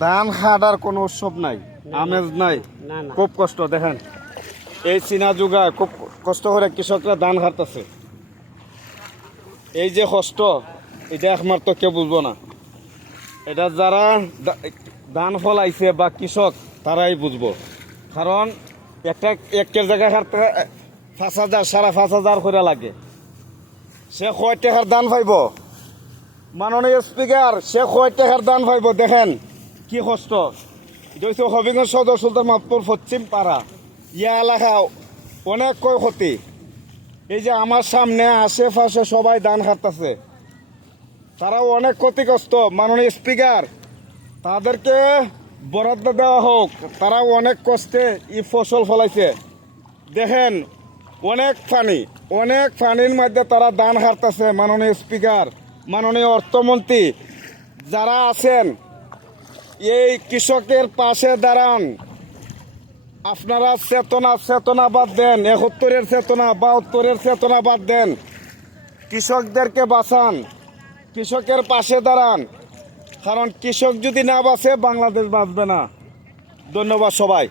ধান খাটার কোনো উৎসব নাই, আমেজ নাই, না না খুব কষ্ট। দেখেন এই চীনা যুগায় খুব কষ্ট করে কৃষকরা ধান খাটতেছে। এই যে কষ্ট, এটা একমাত্র কেউ বুঝবো না। এটা যারা ধান ফলাইছে বা কৃষক তারাই বুঝবো। কারণ একটা একের জায়গায় খাটতে 5,000 5,500 করে লাগে। সে কয় টাকার ধান পাইব? মাননীয় স্পিকার, সে কয় টাকার ধান পাইব? দেখেন কি কষ্ট। এটা হচ্ছে হবিগঞ্জ সদর সুলতান মাহমুদপুর পশ্চিম পাড়া। ইয়া এলাকা অনেক ক্ষতি। এই যে আমার সামনে আশেপাশে সবাই ধান খাটতেছে, তারাও অনেক ক্ষতিগ্রস্ত। মাননীয় স্পিকার, তাদেরকে বরাদ্দ দেওয়া হোক। তারাও অনেক কষ্টে এই ফসল ফলাইছে। দেখেন অনেক পানির মধ্যে তারা ধান খাটতেছে। মাননীয় স্পিকার, মাননীয় অর্থমন্ত্রী যারা আছেন, এই কৃষকের পাশে দাঁড়ান। আপনারা চেতনা বাদ দেন, 71-এর চেতনা, 72-এর চেতনা বাদ দেন। কৃষকদেরকে বাঁচান, কৃষকের পাশে দাঁড়ান। কারণ কৃষক যদি না বাঁচে বাংলাদেশ বাঁচবে না। ধন্যবাদ সবাই।